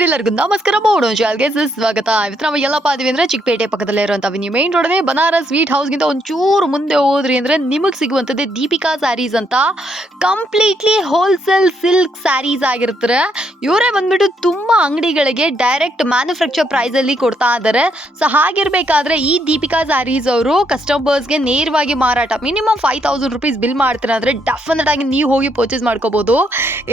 ಗೆಳೆಯರೆಲ್ಲರಿಗೂ ನಮಸ್ಕಾರ. ಬೋಡು ಶಾಲ್ಗೆ ಸ್ವಾಗತ. ಇವತ್ತು ನಾವು ಎಲ್ಲಪ್ಪ ಆದ್ವಿ ಅಂದ್ರೆ ಚಿಕ್ಕಪೇಟೆ ಪಕ್ಕದಲ್ಲೇ ಇರುವಂತ ನೀವು ಮೇನ್ ರೋಡನೇ ಬನಾರಸ್ ಸ್ವೀಟ್ ಹೌಸ್ಗಿಂತ ಒಂಚೂರು ಮುಂದೆ ಹೋದ್ರಿ ಅಂದ್ರೆ ನಿಮಗೆ ಸಿಗುವಂಥದ್ದೇ ದೀಪಿಕಾ ಸ್ಯಾರೀಸ್ ಅಂತ. ಕಂಪ್ಲೀಟ್ಲಿ ಹೋಲ್ಸೇಲ್ ಸಿಲ್ಕ್ ಸ್ಯಾರೀಸ್ ಆಗಿರ್ತಾರೆ. ಇವರೇ ಬಂದ್ಬಿಟ್ಟು ತುಂಬಾ ಅಂಗಡಿಗಳಿಗೆ ಡೈರೆಕ್ಟ್ ಮ್ಯಾನುಫ್ಯಾಕ್ಚರ್ ಪ್ರೈಸ್ ಅಲ್ಲಿ ಕೊಡ್ತಾ ಇದ್ದಾರೆ. ಸೊ ಹಾಗಿರ್ಬೇಕಾದ್ರೆ ಈ ದೀಪಿಕಾ ಸ್ಯಾರೀಸ್ ಅವರು ಕಸ್ಟಮರ್ಸ್ಗೆ ನೇರವಾಗಿ ಮಾರಾಟ minimum five thousand rupees bill ಮಾಡ್ತಾರೆ ಅಂದ್ರೆ ಡೆಫಿನೆಟ್ ಆಗಿ ನೀವು ಹೋಗಿ ಪರ್ಚೇಸ್ ಮಾಡ್ಕೋಬಹುದು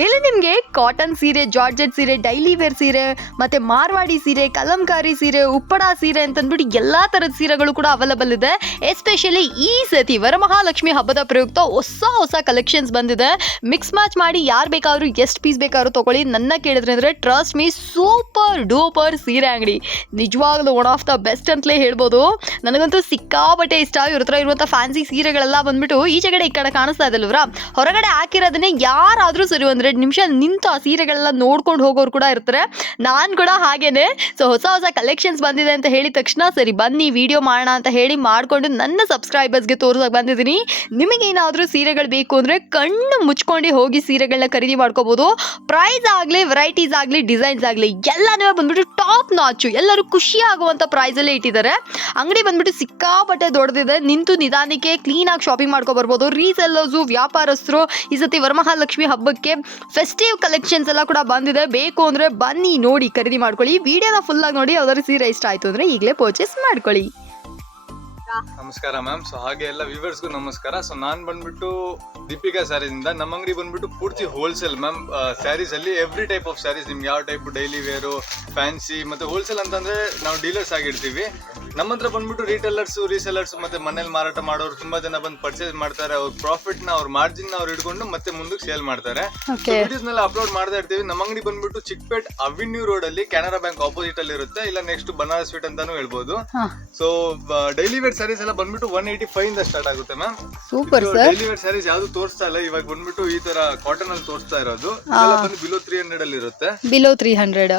ಇಲ್ಲಿ ನಿಮಗೆ ಕಾಟನ್ ಸೀರೆ ಜಾರ್ಜೆಟ್ ಸೀರೆ ಡೈಲಿ ವೇರ್ ಸೀರೆ ಮತ್ತೆ ಮಾರ್ವಾಡಿ ಸೀರೆ, ಕಲಂಕಾರಿ ಸೀರೆ, ಉಪ್ಪಡ ಸೀರೆ ಅಂತಂದ್ಬಿಟ್ಟು ಎಲ್ಲ ತರದ ಸೀರೆಗಳು ಕೂಡ ಅವೈಲಬಲ್ ಇದೆ. ಎಸ್ಪೆಷಲಿ ಈ ಸತಿ ವರಮಹಾಲಕ್ಷ್ಮಿ ಹಬ್ಬದ ಪ್ರಯುಕ್ತ ಹೊಸ ಹೊಸ ಕಲೆಕ್ಷನ್ಸ್ ಬಂದಿದೆ. ಮಿಕ್ಸ್ ಮ್ಯಾಚ್ ಮಾಡಿ ಯಾರು ಬೇಕಾದ್ರೂ ಎಷ್ಟು ಪೀಸ್ ಬೇಕಾದ್ರೂ ತಗೊಳ್ಳಿ. ನನ್ನ ಕೇಳಿದ್ರೆ ಅಂದ್ರೆ ಟ್ರಸ್ಟ್ ಮೀ ಸೂಪರ್ ಡೂಪರ್ ಸೀರೆ ಅಂಗಡಿ. ನಿಜವಾಗ್ಲೂ ಒನ್ ಆಫ್ ದ ಬೆಸ್ಟ್ ಅಂತಲೇ ಹೇಳ್ಬೋದು. ನನಗಂತೂ ಸಿಕ್ಕಾಪಟ್ಟೆ ಇಷ್ಟ. ಇವ್ರ ಹತ್ರ ಇರುವಂಥ ಫ್ಯಾನ್ಸಿ ಸೀರೆಗಳೆಲ್ಲ ಬಂದ್ಬಿಟ್ಟು ಈಚೆ ಕಡೆ ಈ ಕಡೆ ಕಾಣಿಸ್ತಾ ಇದಲ್ವ್ರಾ ಹೊರಗಡೆ ಹಾಕಿರೋದನ್ನೇ ಯಾರಾದರೂ ಸರಿ ಒಂದು ಎರಡು ನಿಮಿಷ ನಿಂತು ಆ ಸೀರೆಗಳೆಲ್ಲ ನೋಡ್ಕೊಂಡು ಹೋಗೋರು ಕೂಡ ಇರ್ತಾರೆ. ನಾನು ಕೂಡ ಹಾಗೇನೆ. ಸೊ ಹೊಸ ಹೊಸ ಕಲೆಕ್ಷನ್ಸ್ ಬಂದಿದೆ ಅಂತ ಹೇಳಿದ ತಕ್ಷಣ ಸರಿ ಬನ್ನಿ ವಿಡಿಯೋ ಮಾಡೋಣ ಅಂತ ಹೇಳಿ ಮಾಡಿಕೊಂಡು ನನ್ನ ಸಬ್ಸ್ಕ್ರೈಬರ್ಸ್ಗೆ ತೋರಿಸೋಕೆ ಬಂದಿದ್ದೀನಿ. ನಿಮಗೇನಾದರೂ ಸೀರೆಗಳು ಬೇಕು ಅಂದರೆ ಕಣ್ಣು ಮುಚ್ಕೊಂಡು ಹೋಗಿ ಸೀರೆಗಳನ್ನ ಖರೀದಿ ಮಾಡ್ಕೋಬೋದು. ಪ್ರೈಸ್ ಆಗಲಿ ವೆರೈಟೀಸ್ ಆಗಲಿ ಡಿಸೈನ್ಸ್ ಆಗಲಿ ಎಲ್ಲನೂ ಬಂದ್ಬಿಟ್ಟು ಟಾಪ್ ನಾಚು ಎಲ್ಲರೂ ಖುಷಿ ಆಗುವಂಥ ಪ್ರೈಸಲ್ಲೇ ಇಟ್ಟಿದ್ದಾರೆ. ಅಂಗಡಿ ಬಂದ್ಬಿಟ್ಟು ಸಿಕ್ಕಾಪಟ್ಟೆ ದೊಡ್ಡದಿದೆ. ನಿಂತು ನಿಧಾನಕ್ಕೆ ಕ್ಲೀನಾಗಿ ಶಾಪಿಂಗ್ ಮಾಡ್ಕೊ ಬರ್ಬೋದು ರೀಸೆಲ್ಲರ್ಸು ವ್ಯಾಪಾರಸ್ಥರು ಈ ಸತಿ ವರಮಹಾಲಕ್ಷ್ಮಿ ಹಬ್ಬಕ್ಕೆ ಫೆಸ್ಟಿವ್ ಕಲೆಕ್ಷನ್ಸ್ ಎಲ್ಲ ಕೂಡ ಬಂದಿದೆ. ಬೇಕು ಅಂದರೆ ಬನ್ನಿ ನೋಡಿ, ಖರೀದಿ ಮಾಡ್ಕೊಳ್ಳಿ. ವಿಡಿಯೋನ ಫುಲ್ ಆಗಿ ನೋಡಿ, ಯಾವ್ದಾದ್ರು ಸೀರೆ ಇಷ್ಟ ಆಯ್ತು ಅಂದ್ರೆ ಈಗಲೇ ಪರ್ಚೇಸ್ ಮಾಡ್ಕೊಳ್ಳಿ. ನಮಸ್ಕಾರ ಮ್ಯಾಮ್ ಸೊ ಹಾಗೆ ಎಲ್ಲ ವ್ಯೂವರ್ಸ್ಗೂ ನಮಸ್ಕಾರ. ಸೊ ನಾನು ಬಂದ್ಬಿಟ್ಟು ದೀಪಿಕಾ ಸ್ಯಾರೀಸಿಂದ ನಮ್ಮ ಅಂಗಡಿ ಬಂದ್ಬಿಟ್ಟು ಪೂರ್ತಿ ಹೋಲ್ಸೇಲ್ ಮ್ಯಾಮ್ ಸ್ಯಾರೀಸಲ್ಲಿ ಎವ್ರಿ ಟೈಪ್ ಆಫ್ ಸ್ಯಾರೀಸ್ ನಿಮ್ಗೆ ಯಾವ ಟೈಪ್ ಡೈಲಿ ವೇರು ಫ್ಯಾನ್ಸಿ ಮತ್ತೆ ಹೋಲ್ಸೇಲ್ ಅಂತಂದ್ರೆ ನಾವು ಡೀಲರ್ಸ್ ಆಗಿರ್ತೀವಿ. ನಮ್ಮ ಹತ್ರ ಬಂದ್ಬಿಟ್ಟು ರೀಟೇಲರ್ಸ್ ರೀಸೆಲರ್ಸ್ ಮತ್ತೆ ಮನೇಲಿ ಮಾರಾಟ ಮಾಡೋರು ತುಂಬಾ ಜನ ಬಂದು ಪರ್ಚೇಸ್ ಮಾಡ್ತಾರೆ. ಅವ್ರ ಪ್ರಾಫಿಟ್ನ ಅವ್ರ ಮಾರ್ಜಿನ್ನ ಅವ್ರು ಇಟ್ಕೊಂಡು ಮತ್ತೆ ಮುಂದಕ್ಕೆ ಸೇಲ್ ಮಾಡ್ತಾರೆ. ವಿಡಿಯೋಸ್ ನೆಲ್ಲ ಅಪ್ಲೋಡ್ ಮಾಡ್ತಾ ಇರ್ತೀವಿ. ನಮ್ಮ ಅಂಗಡಿ ಬಂದ್ಬಿಟ್ಟು ಚಿಕ್ಪೇಟ್ ಅವಿನ್ಯೂ ರೋಡ್ ಅಲ್ಲಿ ಕೆನರಾ ಬ್ಯಾಂಕ್ ಆಪೋಸಿಟ್ ಅಲ್ಲಿ ಇರುತ್ತೆ. ಇಲ್ಲ ನೆಕ್ಸ್ಟ್ ಬನಾರಸ್ ಸ್ವೀಟ್ ಅಂತಾನು ಹೇಳ್ಬೋದು. ಸೊ ಡೈಲಿ ವೇರ್ ಸ್ಯಾರೀಸ್ ಎಲ್ಲ ಬಂದ್ಬಿಟ್ಟು ಒನ್ ಏಯ್ಟಿ ಫೈವ್ ಇಂದ ಸ್ಟಾರ್ಟ್ ಆಗುತ್ತೆ ma'am super daily wear saris ಯಾವ್ದು ತೋರಿಸ್ತಾ ಇಲ್ಲ. ಇವಾಗ ಬಂದ್ಬಿಟ್ಟು ಈ ತರ ಕಾಟನ್ ಅಲ್ಲಿ ತೋರಿಸ್ತಾ ಇರೋದು. ಬಿಲೋ ತ್ರೀ ಹಂಡ್ರೆಡ್ ಅಲ್ಲಿ ಇರುತ್ತೆ. Below three hundred.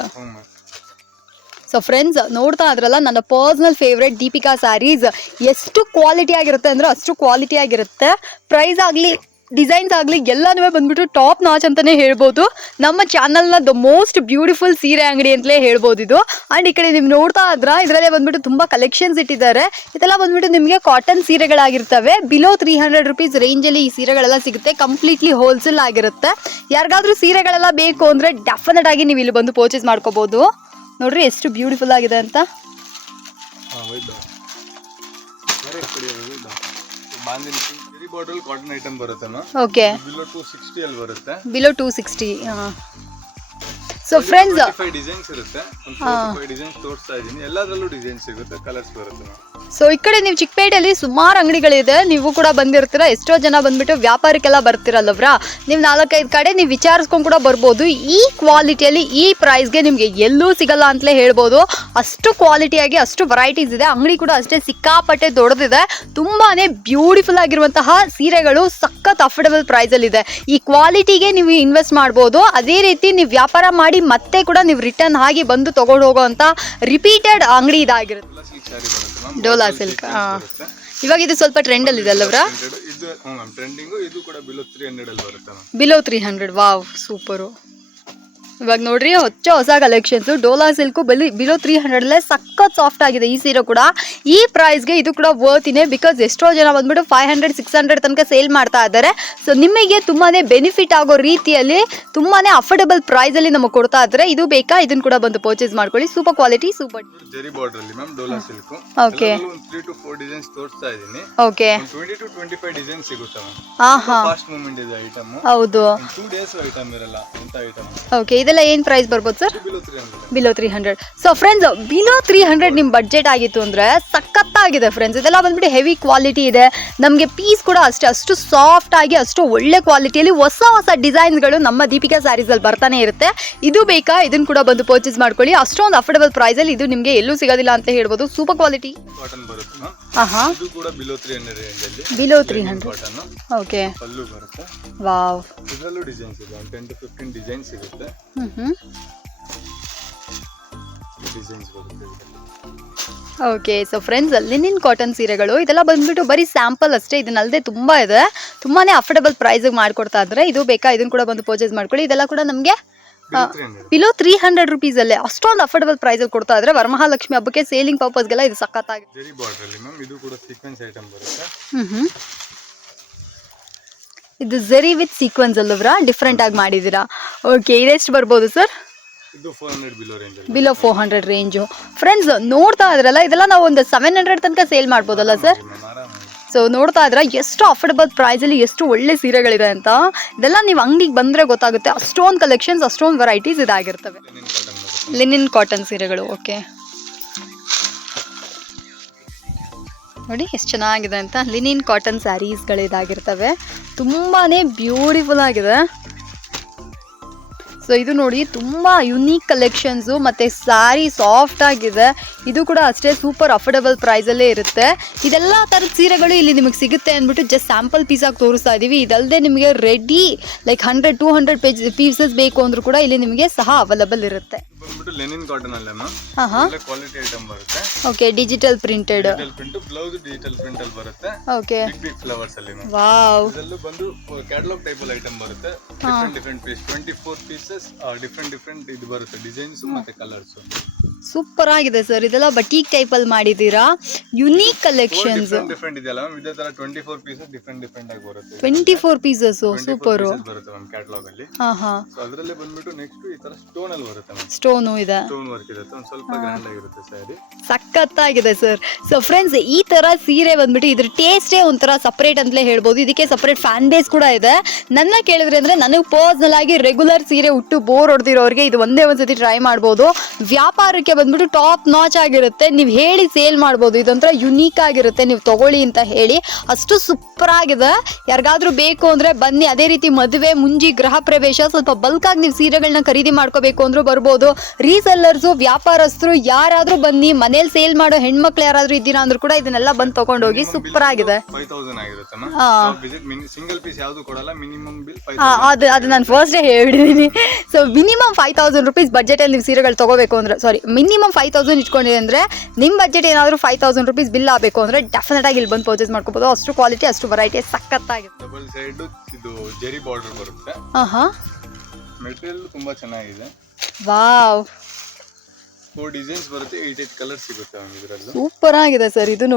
So friends ನೋಡ್ತಾ ಇದ್ರಲ್ಲ, ನನ್ನ ಪರ್ಸ್ನಲ್ ಫೇವ್ರೆಟ್ ದೀಪಿಕಾ ಸ್ಯಾರೀಸ್ ಎಷ್ಟು ಕ್ವಾಲಿಟಿ ಆಗಿರುತ್ತೆ ಅಂದ್ರೆ ಅಷ್ಟು ಕ್ವಾಲಿಟಿ ಆಗಿರುತ್ತೆ. ಪ್ರೈಸ್ ಆಗಲಿ ಡಿಸೈನ್ಸ್ ಆಗಲಿ ಎಲ್ಲನೂ ಬಂದ್ಬಿಟ್ಟು ಟಾಪ್ ನಾಚ್ ಅಂತಲೇ ಹೇಳ್ಬೋದು. ನಮ್ಮ ಚಾನಲ್ನ ದ ಮೋಸ್ಟ್ ಬ್ಯೂಟಿಫುಲ್ ಸೀರೆ ಅಂಗಡಿ ಅಂತಲೇ ಹೇಳ್ಬೋದು ಇದು. ಆ್ಯಂಡ್ ಈ ಕಡೆ ನೀವು ನೋಡ್ತಾ ಇದ್ರ, ಇದರಲ್ಲೇ ಬಂದ್ಬಿಟ್ಟು ತುಂಬ ಕಲೆಕ್ಷನ್ಸ್ ಇಟ್ಟಿದ್ದಾರೆ. ಇದೆಲ್ಲ ಬಂದ್ಬಿಟ್ಟು ನಿಮಗೆ ಕಾಟನ್ ಸೀರೆಗಳಾಗಿರ್ತವೆ. ಬಿಲೋ ತ್ರೀ ಹಂಡ್ರೆಡ್ ರುಪೀಸ್ ರೇಂಜಲ್ಲಿ ಈ ಸೀರೆಗಳೆಲ್ಲ ಸಿಗುತ್ತೆ. ಕಂಪ್ಲೀಟ್ಲಿ ಹೋಲ್ಸೇಲ್ ಆಗಿರುತ್ತೆ. ಯಾರಿಗಾದ್ರೂ ಸೀರೆಗಳೆಲ್ಲ ಬೇಕು ಅಂದರೆ ಡೆಫಿನೆಟ್ ಆಗಿ ನೀವು ಇಲ್ಲಿ ಬಂದು ಪರ್ಚೇಸ್ ಮಾಡ್ಕೋಬೋದು. ನೋಡ್ರಿ ಎಷ್ಟು ಬ್ಯೂಟಿಫುಲ್ ಆಗಿದೆ ಅಂತ. ಓಕೆ ಬಿಲೋ ಟೂ ಸಿಕ್ಸ್ಟಿ ಅಲ್ಲಿ ಬರುತ್ತೆ. Below two sixty so friends designs ಇರುತ್ತೆ. ಒಂದು ಫೈವ್ ಡಿಸೈನ್ಸ್ ತೋರಿಸ್ತಾ ಇದ್ದೀನಿ ಎಲ್ಲದರಲ್ಲೂ ಡಿಸೈನ್ ಸಿಗುತ್ತೆ ಕಲರ್ಸ್ ಬರುತ್ತೆ. ಸೊ ಈ ಕಡೆ ನೀವು ಚಿಕ್ಕಪೇಟೆಯಲ್ಲಿ ಸುಮಾರು ಅಂಗಡಿಗಳಿದೆ. ನೀವು ಕೂಡ ಬಂದಿರ್ತೀರ. ಎಷ್ಟೋ ಜನ ಬಂದ್ಬಿಟ್ಟು ವ್ಯಾಪಾರಕ್ಕೆಲ್ಲ ಬರ್ತಿರಲ್ಲವ್ರಾ? ನೀವು ನಾಲ್ಕೈದು ಕಡೆ ನೀವು ವಿಚಾರಿಸ್ಕೊಂಡು ಕೂಡ ಬರ್ಬೋದು. ಈ ಕ್ವಾಲಿಟಿಯಲ್ಲಿ, ಈ ಪ್ರೈಸ್ಗೆ ನಿಮಗೆ ಎಲ್ಲೂ ಸಿಗಲ್ಲ ಅಂತಲೇ ಹೇಳ್ಬೋದು. ಅಷ್ಟು ಕ್ವಾಲಿಟಿಯಾಗಿ ಅಷ್ಟು ವೆರೈಟೀಸ್ ಇದೆ. ಅಂಗಡಿ ಕೂಡ ಅಷ್ಟೇ ಸಿಕ್ಕಾಪಟ್ಟೆ ದೊಡ್ಡದಿದೆ. ತುಂಬಾ ಬ್ಯೂಟಿಫುಲ್ ಆಗಿರುವಂತಹ ಸೀರೆಗಳು ಸಖತ್ ಅಫೋರ್ಡಬಲ್ ಪ್ರೈಸಲ್ಲಿದೆ ಈ ಕ್ವಾಲಿಟಿಗೆ ನೀವು ಇನ್ವೆಸ್ಟ್ ಮಾಡ್ಬೋದು. ಅದೇ ರೀತಿ ನೀವು ವ್ಯಾಪಾರ ಮಾಡಿ ಮತ್ತೆ ಕೂಡ ನೀವು ರಿಟರ್ನ್ ಆಗಿ ಬಂದು ತೊಗೊಂಡು ಹೋಗೋ ಅಂತ ರಿಪೀಟೆಡ್ ಅಂಗಡಿ ಇದಾಗಿರುತ್ತೆ. ಡೋಲಾ ಸಿಲ್ಕ್ ಇವಾಗ ಇದು ಸ್ವಲ್ಪ ಟ್ರೆಂಡಲ್ಲಿ ಇದೆ ಅಲ್ಲವ್ರಾ ಇದು ಹ್ಞೂ ಮ್ಯಾಮ್ ಟ್ರೆಂಡಿಂಗು ಇದು ಕೂಡ ಬಿಲೋ ತ್ರೀ ಹಂಡ್ರೆಡ್ ಅಲ್ಲಿ ಬರುತ್ತೆ ma'am. Below three hundred wow super ಇವಾಗ ನೋಡ್ರಿ ಹೊಚ್ಚ ಹೊಸ ಕಲೆಕ್ಷನ್ಸು ಡೋಲಾ ಸಿಲ್ಕು ಬಲಿ ಬಿಲೋ ತ್ರೀ ಹಂಡ್ರೆಡಲ್ಲೇ ಸಖತ್ ಸಾಫ್ಟ್ ಆಗಿದೆ ಈ ಸೀರೆ ಕೂಡ. ಈ ಪ್ರೈಸ್ಗೆ ಇದು ಕೂಡ ವರ್ತಿನೇ ಬಿಕಾಸ್ ಎಷ್ಟೋ ಜನ ಬಂದ್ಬಿಟ್ಟು ಫೈವ್ ಹಂಡ್ರೆಡ್ ಸಿಕ್ಸ್ ಹಂಡ್ರೆಡ್ ತನಕ ಸೇಲ್ ಮಾಡ್ತಾ ಇದ್ದಾರೆ. ಸೊ ನಿಮಗೆ ತುಂಬಾ ಬೆನಿಫಿಟ್ ಆಗೋ ರೀತಿಯಲ್ಲಿ ತುಂಬಾ ಅಫೋರ್ಡಬಲ್ ಪ್ರೈಸಲ್ಲಿ ನಮಗೆ ಕೊಡ್ತಾ ಇದ್ದಾರೆ. ಇದು ಬೇಕಾ? ಇದನ್ನು ಕೂಡ ಬಂದು ಪರ್ಚೇಸ್ ಮಾಡ್ಕೊಳ್ಳಿ. Super quality super zari border ಅಲ್ಲಿ ma'am Dola silk okay three to four designs ತೋರಿಸ್ತಾ ಇದ್ದೀನಿ. Okay twenty two twenty five design ಸಿಗುತ್ತೆ ಮ್ಯಾಮ್ ಹಾಂ ಹಾಂ ಫಾಸ್ಟ್ ಮೂವ್ಮೆಂಟ್ ಇದೆ ಐಟಮ್ ಹೌದು. ಟೂ ಡೇಸ್ ಐಟಮ್ ಇರಲ್ಲ ಅಂತ ಐಟಮ್ ಓಕೆ ಇದೆಲ್ಲ ಏನು ಪ್ರೈಸ್ ಬರ್ಬೋದು sir below three hundred so friends below three hundred ನಿಮ್ಮ ಬಡ್ಜೆಟ್ ಆಗಿತ್ತು ಅಂದರೆ ಸಖತ್ತಾಗಿದೆ ಫ್ರೆಂಡ್ಸ್ ಇದೆಲ್ಲ ಬಂದ್ಬಿಟ್ಟು ಹೆವಿ ಕ್ವಾಲಿಟಿ ಇದೆ. ನಮಗೆ ಪೀಸ್ ಕೂಡ ಅಷ್ಟೇ ಅಷ್ಟು ಸಾಫ್ಟ್ ಆಗಿ ಅಷ್ಟು ಒಳ್ಳೆ ಕ್ವಾಲಿಟಿಯಲ್ಲಿ ಹೊಸ ಹೊಸ ಡಿಸೈನ್ಸ್ಗಳು ನಮ್ಮ ದೀಪಿಕಾ ಸ್ಯಾರೀಸಲ್ಲಿ ಬರ್ತಾನೆ ಇರುತ್ತೆ. ಇದು ಬೇಕಾ? ಇದನ್ನು ಕೂಡ ಬಂದು ಪರ್ಚೇಸ್ ಮಾಡ್ಕೊಳ್ಳಿ. ಅಷ್ಟೊಂದು ಅಫೋರ್ಡಬಲ್ ಪ್ರೈಸಲ್ಲಿ ಇದು ನಿಮಗೆ ಎಲ್ಲೂ ಸಿಗೋದಿಲ್ಲ ಅಂತ ಹೇಳ್ಬೋದು. Super quality below three hundred okay wow designs ಇದೆ. ಡಿಸೈನ್ ಸಿಗುತ್ತೆ. Okay so friends linen cotton ಸೀರೆಗಳು ಇದೆಲ್ಲ ಬಂದ್ಬಿಟ್ಟು ಬರೀ ಸ್ಯಾಂಪಲ್ ಅಷ್ಟೇ ಇದನ್ನಲ್ಲದೆ ತುಂಬ ಇದೆ. ತುಂಬಾ ಅಫೋರ್ಡಬಲ್ ಪ್ರೈಸಿಗೆ ಮಾಡ್ಕೊಡ್ತಾ ಇದ್ದಾರೆ. ಇದು ಬೇಕಾ? ಇದನ್ನ ಕೂಡ ಬಂದು ಪರ್ಚೇಸ್ ಮಾಡ್ಕೊಳ್ಳಿ. ಇದೆಲ್ಲ ಕೂಡ ನಮಗೆ ಬಿಲೋ ತ್ರೀ ಹಂಡ್ರೆಡ್ ರುಪೀಸಲ್ಲೇ ಅಷ್ಟೊಂದು ಅಫೋರ್ಡಬಲ್ ಪ್ರೈಸ್ ಕೊಡ್ತಾ ಇದ್ರೆ ವರಮಹಾಲಕ್ಷ್ಮಿ ಹಬ್ಬಕ್ಕೆ ಸೇಲಿಂಗ್ ಪರ್ಪಸ್ಗೆಲ್ಲ ಇದು ಸಖತ್ತಾಗಿದೆ. ಜರಿ ಬಾರ್ಡರ್ ಅಲ್ಲಿ ಮ್ಯಾಮ್ ಇದು ಕೂಡ ಸೀಕ್ವೆನ್ಸ್ ಐಟಮ್ ಬರುತ್ತೆ. ಹ್ಮ್ ಹ್ಮ್ ಇದು ಜರಿ ವಿತ್ ಸೀಕ್ವೆನ್ಸ್ ಅಲ್ಲವ್ರಾ ಡಿಫ್ರೆಂಟ್ ಆಗಿ ಮಾಡಿದ್ದೀರಾ ಓಕೆ ಇದೆಷ್ಟು ಬರ್ಬೋದು sir below four hundred range friends ನೋಡ್ತಾ ಇದ್ರಲ್ಲ ಇದೆಲ್ಲ ನಾವು ಒಂದು ಸೆವೆನ್ ಹಂಡ್ರೆಡ್ ತನಕ ಸೇಲ್ ಮಾಡ್ಬೋದಲ್ಲ ಸರ್ ಸೊ ನೋಡ್ತಾ ಇದ್ರೆ? ಎಷ್ಟು ಅಫೋರ್ಡಬಲ್ ಪ್ರೈಸಲ್ಲಿ ಎಷ್ಟು ಒಳ್ಳೆ ಸೀರೆಗಳಿದೆ ಅಂತ? ಇದೆಲ್ಲ ನೀವು ಅಂಗಡಿಗೆ ಬಂದರೆ ಗೊತ್ತಾಗುತ್ತೆ. ಅಷ್ಟೊಂದು ಕಲೆಕ್ಷನ್ಸ್ ಅಷ್ಟೊಂದು ವೆರೈಟೀಸ್ ಇದಾಗಿರ್ತವೆ. ಲಿನಿನ್ ಕಾಟನ್ ಸೀರೆಗಳು ಓಕೆ ನೋಡಿ ಎಷ್ಟು ಚೆನ್ನಾಗಿದೆ ಅಂತ. ಲಿನಿನ್ ಕಾಟನ್ ಸ್ಯಾರೀಸ್ಗಳು ಇದಾಗಿರ್ತವೆ ತುಂಬಾ ಬ್ಯೂಟಿಫುಲ್ ಆಗಿದೆ. ಸೊ ಇದು ನೋಡಿ ತುಂಬ ಯುನೀಕ್ ಕಲೆಕ್ಷನ್ಸು ಮತ್ತು ಸ್ಯಾರಿ ಸಾಫ್ಟ್ ಆಗಿದೆ. ಇದು ಕೂಡ ಅಷ್ಟೇ ಸೂಪರ್ ಅಫೋರ್ಡಬಲ್ ಪ್ರೈಸಲ್ಲೇ ಇರುತ್ತೆ. ಇದೆಲ್ಲ ಥರದ ಸೀರೆಗಳು ಇಲ್ಲಿ ನಿಮಗೆ ಸಿಗುತ್ತೆ ಅಂದ್ಬಿಟ್ಟು ಜಸ್ಟ್ ಸ್ಯಾಂಪಲ್ ಪೀಸಾಗಿ ತೋರಿಸ್ತಾ ಇದ್ದೀವಿ ಇದಲ್ಲದೆ ನಿಮಗೆ ready like hundred two hundred page pieces ಬೇಕು ಅಂದರೂ ಕೂಡ ಇಲ್ಲಿ ನಿಮಗೆ ಸಹ ಅವೈಲಬಲ್ ಇರುತ್ತೆ. ಇದು ಲೆನಿನ್ ಕಾಟನ್ ಅಲ್ಲೇ ಮ್ಯಾಮ್ ಹಾಂ ಹಾಂ ಒಳ್ಳೆ ಕ್ವಾಲಿಟಿ ಐಟಮ್ ಬರುತ್ತೆ. Okay digital printed digital print blouse digital print ಅಲ್ಲಿ ಬರುತ್ತೆ. ಓಕೆ ಬಿಗ್ ಬಿಗ್ ಫ್ಲವರ್ಸ್ ಅಲ್ಲಿ ಮ್ಯಾಮ್ ವಾವ್ ಇದರಲ್ಲೂ ಬಂದು ಕ್ಯಾಟಲಾಗ್ ಟೈಪ್ ಅಲ್ಲಿ ಐಟಮ್ ಬರುತ್ತೆ. Different different piece twenty four pieces different different ಇದು ಬರುತ್ತೆ ಡಿಸೈನ್ಸ್ ಮತ್ತೆ ಕಲರ್ಸ್ ಸೂಪರ್ ಆಗಿದೆ ಸರ್ ಇದೆಲ್ಲ ಬಟೀಕ್ ಟೈಪಲ್ಲಿ ಮಾಡಿದ್ದೀರಾ? ಯುನೀಕ್ ಕಲೆಕ್ಷನ್ಸ್ ಡಿಫ್ರೆಂಟ್ ಇದೆಯಲ್ಲ ಮ್ಯಾಮ್ ಇದೇ ತರ twenty four pieces different different ಆಗಿ ಬರುತ್ತೆ. Twenty four pieces 24 super super ಬರುತ್ತೆ ಮ್ಯಾಮ್ ಕ್ಯಾಟಲಾಗ್ ಅಲ್ಲಿ. ಹಾ ಹಾ. ಸೋ ಅದರಲ್ಲಿ ಬಂದ್ಬಿಟ್ಟು ನೆಕ್ಸ್ಟ್ ಈ ತರ ಸ್ಟೋನ್ ಅಲ್ಲಿ ಬರುತ್ತೆ ಮ್ಯಾಮ್ ಸ್ಟೋನು ಇದೆ. ಸ್ಟೋನ್ ವರ್ಕ್ ಇರುತ್ತೆ ಒಂದು ಸ್ವಲ್ಪ ಗ್ರ್ಯಾಂಡ್ ಆಗಿರುತ್ತೆ ಸ್ಯಾರಿ ಸಖತ್ತಾಗಿದೆ ಸರ್ ಸೊ ಫ್ರೆಂಡ್ಸ್ ಈ ತರ ಸೀರೆ ಬಂದ್ಬಿಟ್ಟು ಇದ್ರ ಟೇಸ್ಟೇ ಒಂಥರ ಸಪ್ರೇಟ್ ಅಂತಲೇ ಹೇಳ್ಬೋದು. ಇದಕ್ಕೆ ಸಪ್ರೇಟ್ ಫ್ಯಾನ್ ಬೇಸ್ ಕೂಡ ಇದೆ. ನನ್ನ ಕೇಳಿದ್ರೆ ಅಂದ್ರೆ ನನಗೆ ಪರ್ಸ್ನಲ್ ಆಗಿ ರೆಗ್ಯುಲರ್ ಸೀರೆ ಉಟ್ಟು ಬೋರ್ ಹೊಡೆದಿರೋರಿಗೆ ಇದು ಒಂದೇ ಒಂದ್ಸತಿ ಟ್ರೈ ಮಾಡ್ಬೋದು. ವ್ಯಾಪಾರಕ್ಕೆ ಬಂದ್ಬಿಟ್ಟು ಟಾಪ್ ನಾಚ್ ಆಗಿರುತ್ತೆ. ನೀವು ಹೇಳಿ ಸೇಲ್ ಮಾಡ್ಬೋದು. ಇದೊಂಥರ ಯುನೀಕ್ ಆಗಿರುತ್ತೆ. ನೀವು ತಗೊಳ್ಳಿ ಅಂತ ಹೇಳಿ. ಅಷ್ಟು ಸೂಪರ್ ಆಗಿದೆ. ಯಾರಿಗಾದ್ರೂ ಬೇಕು ಅಂದ್ರೆ ಬನ್ನಿ. ಅದೇ ರೀತಿ ಮದುವೆ ಮುಂಜಿ ಗೃಹ ಪ್ರವೇಶ ಸ್ವಲ್ಪ ಬಲ್ಕ್ ಆಗಿ ನೀವು ಸೀರೆಗಳನ್ನ ಖರೀದಿ ಮಾಡ್ಕೋಬೇಕು ಅಂದ್ರೂ ಬರ್ಬೋದು. ರೀಸೆಲ್ಲರ್ಸು ವ್ಯಾಪಾರಸ್ಥರು ಯಾರಾದ್ರೂ ಬನ್ನಿ. ಮನೇಲಿ ಸೇಲ್ ಮಾಡೋ ಹೆಣ್ಮಕ್ಳು ಯಾರಾದ್ರೂ ಇದ್ದೀರಾ ಅಂದ್ರೂ ಕೂಡ ಇದನ್ನೆಲ್ಲ ಬಂದು ತಗೊಂಡೋಗಿ ಸೂಪರ್ ಆಗಿದೆ ಅದು ಅದು ನಾನು ಫಸ್ಟ್ ಡೇ ಹೇಳಿದ್ದೀನಿ so minimum five thousand rupees ಬಜೆಟಲ್ಲಿ ನೀವು ಸೀರೆಗಳು ತಗೋಬೇಕು ಅಂದ್ರೆ ಸಾರಿ ಮಿನಿಮಮ್ ಫೈವ್ ತೌಸಂಡ್ ಇಟ್ಕೊಂಡಿದೆ ಅಂದರೆ ನಿಮ್ಮ ಬಜೆಟ್ ಏನಾದರೂ ಫೈವ್ ತೌಸಂಡ್ ರುಪೀಸ್ ಬಿಲ್ ಆಗಬೇಕು ಅಂದರೆ ಡೆಫಿನೆಟ್ ಆಗಿ ಇಲ್ಲಿ ಬಂದು ಪರ್ಚೇಸ್ ಮಾಡ್ಕೋಬೋದು. ಅಷ್ಟು ಕ್ವಾಲಿಟಿ ಅಷ್ಟು ವೆರೈಟಿ ಸಖತ್ತಾಗಿದೆ ಡಬಲ್ ಸೈಡ್ ಇದು ಜೆರಿ ಬಾರ್ಡರ್ ಬರುತ್ತೆ. ಹಾಂ ಹಾಂ ಮೆಟೀರಿಯಲ್ ತುಂಬಾ ಚೆನ್ನಾಗಿದೆ. ವಾವ್. ಫೋರ್ ಡಿಸೈನ್ಸ್ ಬರುತ್ತೆ ಏಟ್ ಏಟ್ ಕಲರ್ ಸಿಗುತ್ತೆ ಮ್ಯಾಮ್ ಇದರಲ್ಲೂ. ಸೂಪರ್ ಆಗಿದೆ ಸರ್ ಇದೂ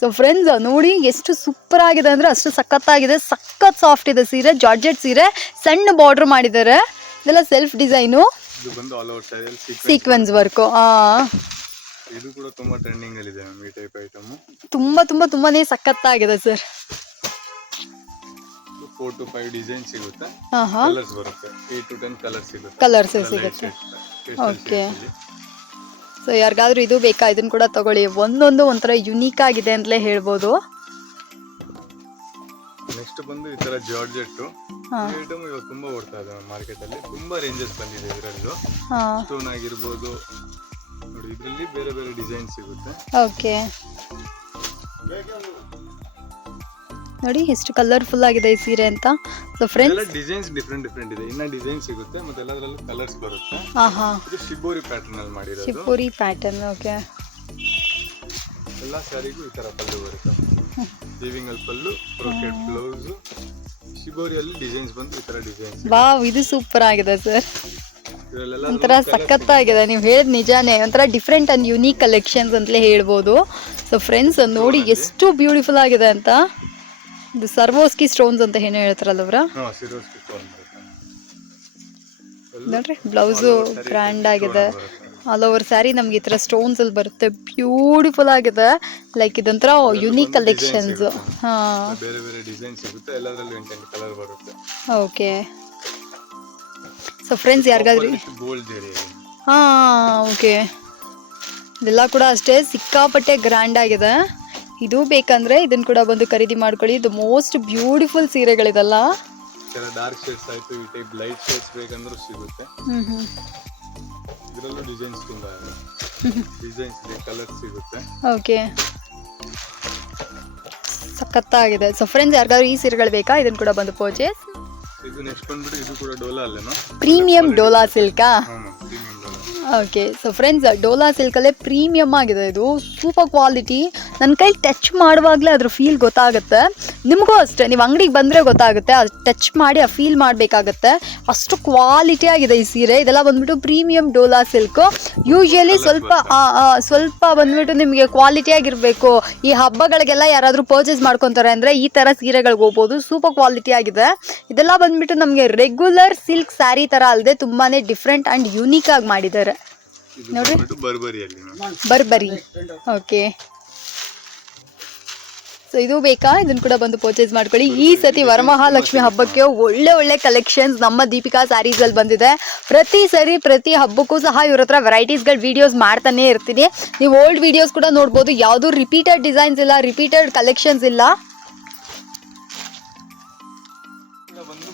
ಸೊ ಫ್ರೆಂಡ್ಸ್ ನೋಡಿ ಎಷ್ಟು ಸೂಪರ್ ಆಗಿದೆ ಅಂದರೆ ಅಷ್ಟು ಸಖತ್ತಾಗಿದೆ. ಸಖತ್ ಸಾಫ್ಟ್ ಇದೆ ಸೀರೆ ಜಾರ್ಜೆಟ್ ಸೀರೆ ಸಣ್ಣ ಬಾರ್ಡರ್ ಮಾಡಿದ್ದಾರೆ. ಇದೆಲ್ಲ ಸೆಲ್ಫ್ ಡಿಸೈನು ಇದು ಬಂದು all over style sequence work ಇದು ಕೂಡ ತುಂಬಾ ಟ್ರೆಂಡಿಂಗ್ ಅಲ್ಲಿ ಇದೆ ಮ್ಯಾಮ್ ಈ ಟೈಪ್ ಐಟಮ್ ತುಂಬಾ ತುಂಬ ತುಂಬಾನೇ ಸಖತ್ತಾಗಿದೆ sir four to five design ಸಿಗುತ್ತೆ. ಕಲರ್ಸ್ ಬರುತ್ತೆ. ಏಟ್ ಟು ಟೆನ್ ಕಲರ್ ಸಿಗುತ್ತೆ. ಕಲರ್ಸ್ ಸಿಗುತ್ತೆ. ಓಕೆ ಸೊ ಯಾರಿಗಾದ್ರೂ ಇದು ಬೇಕಾ? ಇದನ್ನ ಕೂಡ ತಗೊಳ್ಳಿ. ಒಂದೊಂದು ಒಂಥರ ಯುನೀಕ್ ಆಗಿದೆ ಅಂತಲೇ ಹೇಳ್ಬೋದು. ನೆಕ್ಸ್ಟ್ ಬಂದು ಈ ತರ ಜಾರ್ಜೆಟ್ ಐಟಮ್ ಇವಾಗ ತುಂಬಾ ಓಡ್ತಾ ಇದೆ ಮಾರ್ಕೆಟ್ ಅಲ್ಲಿ. ತುಂಬಾ ರೇಂಜಸ್ ಬಂದಿದೆ ಇದರಲ್ಲೂ. ಸ್ಟೋನ್ ಆಗಿರ್ಬೋದು. ನೋಡಿ ಇದರಲ್ಲಿ ಬೇರೆ ಬೇರೆ ಡಿಸೈನ್ ಸಿಗುತ್ತೆ. ಓಕೆ ನೋಡಿ ಎಷ್ಟು ಕಲರ್ಫುಲ್ ಆಗಿದೆ ಈ ಸೀರೆ ಅಂತ. ಸೊ ಫ್ರೆಂಡ್ಸ್ ಎಲ್ಲಾ ಡಿಸೈನ್ಸ್ ಡಿಫ್ರೆಂಟ್ ಡಿಫ್ರೆಂಟ್ ಇದೆ. ಇನ್ನ ಡಿಸೈನ್ ಸಿಗುತ್ತೆ ಮತ್ತೆ ಎಲ್ಲದರಲ್ಲೂ ಕಲರ್ಸ್ ಬರುತ್ತೆ. ಆಹಾ. ಇದು ಶಿಬೋರಿ ಪ್ಯಾಟರ್ನ್ ಅಲ್ಲಿ ಮಾಡಿರೋದು. ಶಿಬೋರಿ ಪ್ಯಾಟರ್ನ್ ಓಕೆ ಎಲ್ಲಾ ಸಾರಿಗೂ ಈ ತರ ಪಲ್ಲು ಬರುತ್ತೆ. ವೀವಿಂಗ್ ಅಲ್ಲಿ ಪಲ್ಲು ಬ್ರೋಕೆಟ್ ಬ್ಲೌಸ್ ಶಿಬೋರಿಯಲ್ಲಿ ಡಿಸೈನ್ಸ್ ಬಂದು ಈ ತರ ಡಿಸೈನ್ಸ್ ವಾವ್ ಇದು ಸೂಪರ್ ಆಗಿದೆ ಸರ್ ಒಂಥರ ಒಂಥರ ಸಖತ್ತಾಗಿದೆ. ನೀವು ಹೇಳಿದ ನಿಜಾನೇ ಒಂಥರ ಡಿಫ್ರೆಂಟ್ ಅಂಡ್ ಯುನೀಕ್ ಕಲೆಕ್ಷನ್ಸ್ ಅಂತಲೇ ಹೇಳ್ಬೋದು. ಸೊ ಫ್ರೆಂಡ್ಸ್ ನೋಡಿ ಎಷ್ಟು ಬ್ಯೂಟಿಫುಲ್ ಆಗಿದೆ ಅಂತ. ಇದು ಸರ್ವೋಸ್ಕಿ ಸ್ಟೋನ್ಸ್ ಅಂತ ಏನು ಹೇಳ್ತಾರಲ್ಲ ಅವರ? ನೋಡ್ರಿ ಬ್ಲೌಸು ಗ್ರ್ಯಾಂಡ್ ಆಗಿದೆ. ಆಲ್ ಓವರ್ ಸ್ಯಾರಿ ನಮ್ಗೆ ಈ ಥರ ಸ್ಟೋನ್ಸ್ ಅಲ್ಲಿ ಬರುತ್ತೆ. ಬ್ಯೂಟಿಫುಲ್ ಆಗಿದೆ. ಲೈಕ್ ಇದೊಂಥರ ಯುನೀಕ್ ಕಲೆಕ್ಷನ್ಸ್ ಹಾಂ. ಓಕೆ ಸೊ ಫ್ರೆಂಡ್ಸ್ ಯಾರಿಗಾದ್ರೂ ಹಾಂ ಓಕೆ ಇದೆಲ್ಲ ಕೂಡ ಅಷ್ಟೇ ಸಿಕ್ಕಾಪಟ್ಟೆ ಗ್ರ್ಯಾಂಡ್ ಆಗಿದೆ. ಇದು ಬೇಕಂದ್ರೆ ಇದನ್ನ ಕೂಡ ಬಂದು ಖರೀದಿ ಮಾಡ್ಕೊಳ್ಳಿ. ಇದು ಮೋಸ್ಟ್ ಬ್ಯೂಟಿಫುಲ್ ಸೀರೆಗಳಿದಲ್ಲ. ಡಾರ್ಕ್ ಶೇಡ್ಸ್ ಆಯ್ತು ಈ ಟೈಪ್ ಲೈಟ್ ಶೇಡ್ಸ್ ಬೇಕಂದ್ರೂ ಸಿಗುತ್ತೆ. ಇದರಲ್ಲೂ ಡಿಸೈನ್ಸ್ ತುಂಬ ಡಿಸೈನ್ಸ್ ಇದೆ ಕಲರ್ ಸಿಗುತ್ತೆ. ಓಕೆ ಸಖತ್ತಾಗಿದೆ. ಸೊ ಫ್ರೆಂಡ್ಸ್ ಯಾರಿಗಾದ್ರೂ ಈ ಸೀರೆಗಳು ಬೇಕಾ? ಇದನ್ನ ಕೂಡ ಬಂದು ಪರ್ಚೇಸ್ ಇದು ನೆಕ್ಸ್ಟ್ ಬಂದ್ಬಿಟ್ಟು ಇದು ಕೂಡ ಡೋಲಾ ಅಲ್ಲೇನೋ? ಪ್ರೀಮಿಯಂ ಡೋಲಾ ಸಿಲ್ಕಾ? ಓಕೆ ಸೊ ಫ್ರೆಂಡ್ಸ್ ಡೋಲಾ ಸಿಲ್ಕಲ್ಲೇ ಪ್ರೀಮಿಯಮ್ ಆಗಿದೆ. ಇದು ಸೂಪರ್ ಕ್ವಾಲಿಟಿ ನನ್ನ ಕೈಲಿ ಟಚ್ ಮಾಡುವಾಗಲೇ ಅದ್ರ ಫೀಲ್ ಗೊತ್ತಾಗುತ್ತೆ. ನಿಮಗೂ ಅಷ್ಟೇ ನೀವು ಅಂಗಡಿಗೆ ಬಂದರೆ ಗೊತ್ತಾಗುತ್ತೆ. ಅದು ಟಚ್ ಮಾಡಿ ಆ ಫೀಲ್ ಮಾಡಬೇಕಾಗತ್ತೆ. ಅಷ್ಟು ಕ್ವಾಲಿಟಿ ಆಗಿದೆ ಈ ಸೀರೆ. ಇದೆಲ್ಲ ಬಂದ್ಬಿಟ್ಟು ಪ್ರೀಮಿಯಂ ಡೋಲಾ ಸಿಲ್ಕು ಯೂಶಲಿ ಸ್ವಲ್ಪ ಸ್ವಲ್ಪ ಬಂದ್ಬಿಟ್ಟು ನಿಮಗೆ ಕ್ವಾಲಿಟಿ ಆಗಿರಬೇಕು. ಈ ಹಬ್ಬಗಳಿಗೆಲ್ಲ ಯಾರಾದರೂ ಪರ್ಚೇಸ್ ಮಾಡ್ಕೊತಾರೆ ಅಂದರೆ ಈ ಥರ ಸೀರೆಗಳಿಗೆ ಹೋಗ್ಬೋದು. ಸೂಪರ್ ಕ್ವಾಲಿಟಿ ಆಗಿದೆ. ಇದೆಲ್ಲ ಬಂದ್ಬಿಟ್ಟು ನಮಗೆ ರೆಗ್ಯುಲರ್ ಸಿಲ್ಕ್ ಸ್ಯಾರಿ ಥರ ಅಲ್ಲದೆ ತುಂಬಾ ಡಿಫ್ರೆಂಟ್ ಆ್ಯಂಡ್ ಯುನೀಕ್ ಆಗಿ ಮಾಡಿದ್ದಾರೆ. ನೋಡ್ರಿ. ಬರ್ಬರಿಯಲ್ಲಿ ಬರ್ಬರಿ. ಓಕೆ. ಸೊ ಇದು ಬೇಕಾ? ಇದನ್ನ ಕೂಡ ಬಂದು ಪರ್ಚೇಸ್ ಮಾಡ್ಕೊಳ್ಳಿ. ಈ ಸತಿ ವರಮಹಾಲಕ್ಷ್ಮಿ ಹಬ್ಬಕ್ಕೆ ಒಳ್ಳೆ ಒಳ್ಳೆ ಕಲೆಕ್ಷನ್ಸ್ ನಮ್ಮ ದೀಪಿಕಾ ಸ್ಯಾರೀಸ್ ಅಲ್ಲಿ ಬಂದಿದೆ. ಪ್ರತಿ ಸರಿ ಪ್ರತಿ ಹಬ್ಬಕ್ಕೂ ಸಹ ಇವ್ರ ಹತ್ರ ವೆರೈಟೀಸ್ಗಳ ವಿಡಿಯೋಸ್ ಮಾಡ್ತಾನೆ ಇರ್ತೀನಿ. ನೀವು ಓಲ್ಡ್ ವಿಡಿಯೋಸ್ ಕೂಡ ನೋಡ್ಬೋದು. ಯಾವುದು ರಿಪೀಟೆಡ್ ಡಿಸೈನ್ಸ್ ಇಲ್ಲ ರಿಪೀಟೆಡ್ ಕಲೆಕ್ಷನ್ಸ್ ಇಲ್ಲ.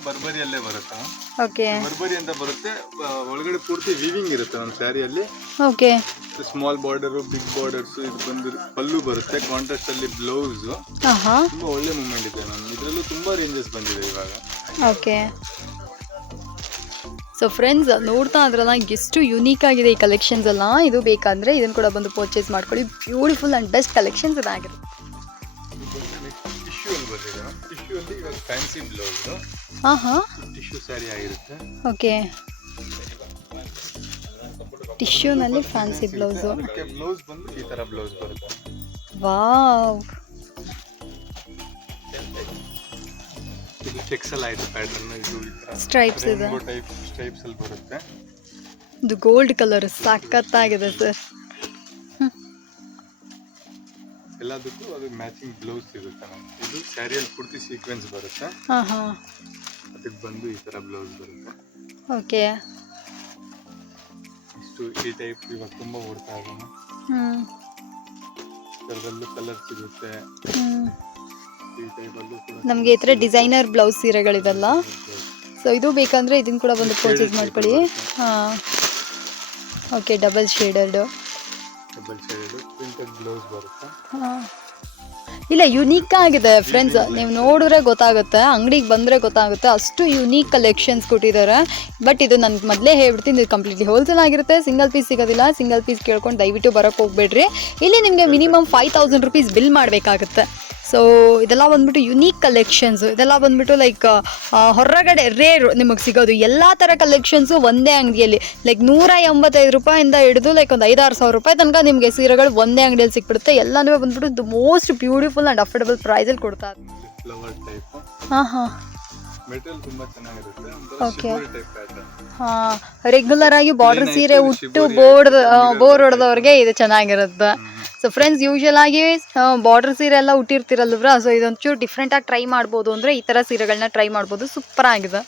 ಬರ್ಬರಿಯಲ್ಲೇ ಬರುತ್ತೆ. ಓಕೆ ಬರ್ಬರಿ ಅಂತ ಬರುತ್ತೆ. ಒಳಗಡೆ ಪೂರ್ತಿ ವಿವಿಂಗ್ ಇರುತ್ತೆ ನಮ್ಮ ಸ್ಯಾರಿಯಲ್ಲಿ. Okay small border big borders ಇದು ಬಂದು ಪಲ್ಲು ಬರುತ್ತೆ ಕಾಂಟ್ರಾಸ್ಟ್ ಅಲ್ಲಿ ಬ್ಲೌಸ್ ಹಾಂ ತುಂಬಾ ಒಳ್ಳೆ ಮೂಮೆಂಟ್ ಇದೆ ಮ್ಯಾಮ್. ಇದರಲ್ಲೂ ತುಂಬಾ ರೇಂಜಸ್ ಬಂದಿದೆ ಇವಾಗ. ಓಕೆ ಸೊ ಫ್ರೆಂಡ್ಸ್ ನೋಡ್ತಾ ಇದ್ರಲ್ಲ ಎಷ್ಟು ಯುನೀಕ್ ಆಗಿದೆ ಈ ಕಲೆಕ್ಷನ್ಸ್ ಎಲ್ಲ. ಇದು ಬೇಕಂದ್ರೆ ಇದನ್ನು ಕೂಡ ಬಂದು ಪರ್ಚೇಸ್ ಮಾಡ್ಕೊಳ್ಳಿ. ಬ್ಯೂಟಿಫುಲ್ ಆ್ಯಂಡ್ ಬೆಸ್ಟ್ ಕಲೆಕ್ಷನ್ಸ್ ಇದಾಗಿರುತ್ತೆ ಬ್ಲೌಸ್ ಹಾಂ ಹಾಂ ಟಿಶ್ಯೂ ಸ್ಯಾರಿ ಆಗಿರುತ್ತೆ. ಓಕೆ. ಟಿಶ್ಯೂನಲ್ಲಿ ಫ್ಯಾನ್ಸಿ ಬ್ಲೌಸು. ಬ್ಲೌಸ್ ಬಂದು ಈ ತರ ಬ್ಲೌಸ್ ಬರುತ್ತೆ. ವಾವ್. ಇದು ಚೆಕ್ಸ್ ಅಲ್ಲಿ ಆಯ್ತು ಪ್ಯಾಟರ್ನ್ ಇದು ಸ್ಟ್ರೈಪ್ಸ್ ಇದೆ. ಟೈಪ್ ಸ್ಟ್ರೈಪ್ಸ್ ಅಲ್ಲಿ ಬರುತ್ತೆ. ಇದು ಗೋಲ್ಡ್ ಕಲರ್ ಸಖತ್ತಾಗಿದೆ ಸರ್ ಎಲ್ಲದಕ್ಕೂ ಅದು ಮ್ಯಾಚಿಂಗ್ ಬ್ಲೌಸ್ ಸಿಗುತ್ತೆ ಇದು ಸ್ಯಾರಿಯಲ್ಲಿ ಪೂರ್ತಿ ಸೀಕ್ವೆನ್ಸ್ ಬರುತ್ತೆ. ಹಾಂ ಹಾಂ ಅದಕ್ಕೆ ಬಂದು ಈ ತರ ಬ್ಲೌಸ್ ಬರುತ್ತೆ. ಓಕೆ ಇಷ್ಟು ಈ ಟೈಪ್ ಇವಾಗ ತುಂಬಾ ಓಡ್ತಾ ಇದೆ ಹ್ಞೂ ಇದರಲ್ಲೂ ಕಲರ್ ಸಿಗುತ್ತೆ. ಈ ಟೈಪ್ ಅಲ್ಲೂ ಕೂಡ ನಮಗೆ ಈ ಥರ ಡಿಸೈನರ್ ಬ್ಲೌಸ್ ಸೀರೆಗಳಿವೆಲ್ಲ ಸೊ ಇದು ಬೇಕಂದ್ರೆ ಇದನ್ನ ಕೂಡ ಬಂದು ಪರ್ಚೇಸ್ ಮಾಡ್ಕೊಳ್ಳಿ. ಹಾಂ. Okay double shaded double shaded printed blouse ಬರುತ್ತೆ. ಹಾಂ. ಇಲ್ಲ ಯುನೀಕ್ ಆಗಿದೆ ಫ್ರೆಂಡ್ಸ್ ನೀವು ನೋಡಿದ್ರೆ ಗೊತ್ತಾಗುತ್ತೆ, ಅಂಗಡಿಗೆ ಬಂದರೆ ಗೊತ್ತಾಗುತ್ತೆ. ಅಷ್ಟು ಯುನೀಕ್ ಕಲೆಕ್ಷನ್ಸ್ ಕೊಟ್ಟಿದ್ದಾರೆ. ಬಟ್ ಇದು ನನಗೆ ಮೊದಲೇ ಹೇಳ್ಬಿಡ್ತೀನಿ, ಇದು ಕಂಪ್ಲೀಟ್ಲಿ ಹೋಲ್ಸೇಲ್ ಆಗಿರುತ್ತೆ. ಸಿಂಗಲ್ ಪೀಸ್ ಸಿಗೋದಿಲ್ಲ ಸಿಂಗಲ್ ಪೀಸ್ ಕೇಳ್ಕೊಂಡು ದಯವಿಟ್ಟು ಬರೋಕ್ಕೆ ಹೋಗ್ಬೇಡ್ರಿ. ಇಲ್ಲಿ ನಿಮಗೆ minimum five thousand rupees bill ಮಾಡಬೇಕಾಗುತ್ತೆ. ಸೊ ಇದೆಲ್ಲ ಬಂದ್ಬಿಟ್ಟು ಯುನೀಕ್ ಕಲೆಕ್ಷನ್ಸ್ ಇದೆಲ್ಲ ಬಂದ್ಬಿಟ್ಟು ಲೈಕ್ ಹೊರಗಡೆ ರೇರ್ ನಿಮಗೆ ಸಿಗೋದು. ಎಲ್ಲ ಥರ ಕಲೆಕ್ಷನ್ಸು ಒಂದೇ ಅಂಗಡಿಯಲ್ಲಿ. ಲೈಕ್ ನೂರ ಎಂಬತ್ತೈದು ರೂಪಾಯಿಂದ ಹಿಡಿದು ಲೈಕ್ ಒಂದು ಐದಾರು ಸಾವಿರ ರೂಪಾಯಿ ತನಕ ನಿಮಗೆ ಸೀರೆಗಳು ಒಂದೇ ಅಂಗಡಿಯಲ್ಲಿ ಸಿಕ್ಬಿಡುತ್ತೆ. ಎಲ್ಲನೂ ಬಂದ್ಬಿಟ್ಟು the most beautiful and affordable ಪ್ರೈಸಲ್ಲಿ ಕೊಡ್ತಾರೆ. ಹಾಂ ಹಾಂ ಮೆಟೀರಿಯಲ್ ತುಂಬಾ ಚೆನ್ನಾಗಿರುತ್ತೆ. ಒಂಥರ ಟೈಪ್ ಪ್ಯಾಟರ್ನ್ ರೆಗ್ಯುಲರ್ ಆಗಿ ಬಾರ್ಡರ್ ಸೀರೆ ಉಟ್ಟು ಬೋರ್ಡ್ ಬೋರ್ ಹೊಡೆದವ್ರಿಗೆ ಇದು ಚೆನ್ನಾಗಿರುತ್ತೆ. ಸೊ ಫ್ರೆಂಡ್ಸ್ ಯೂಶಲ್ ಆಗಿ ಬಾರ್ಡರ್ ಸೀರೆ ಎಲ್ಲ ಉಟ್ಟಿರ್ತಿರಲ್ವ್ರ ಸೊ ಇದೊಂಚೂರು ಡಿಫ್ರೆಂಟ್ ಆಗಿ ಟ್ರೈ ಮಾಡ್ಬೋದು ಅಂದರೆ ಈ ಥರ ಸೀರೆಗಳನ್ನ ಟ್ರೈ ಮಾಡ್ಬೋದು. ಸೂಪರ್ ಆಗಿದೆ.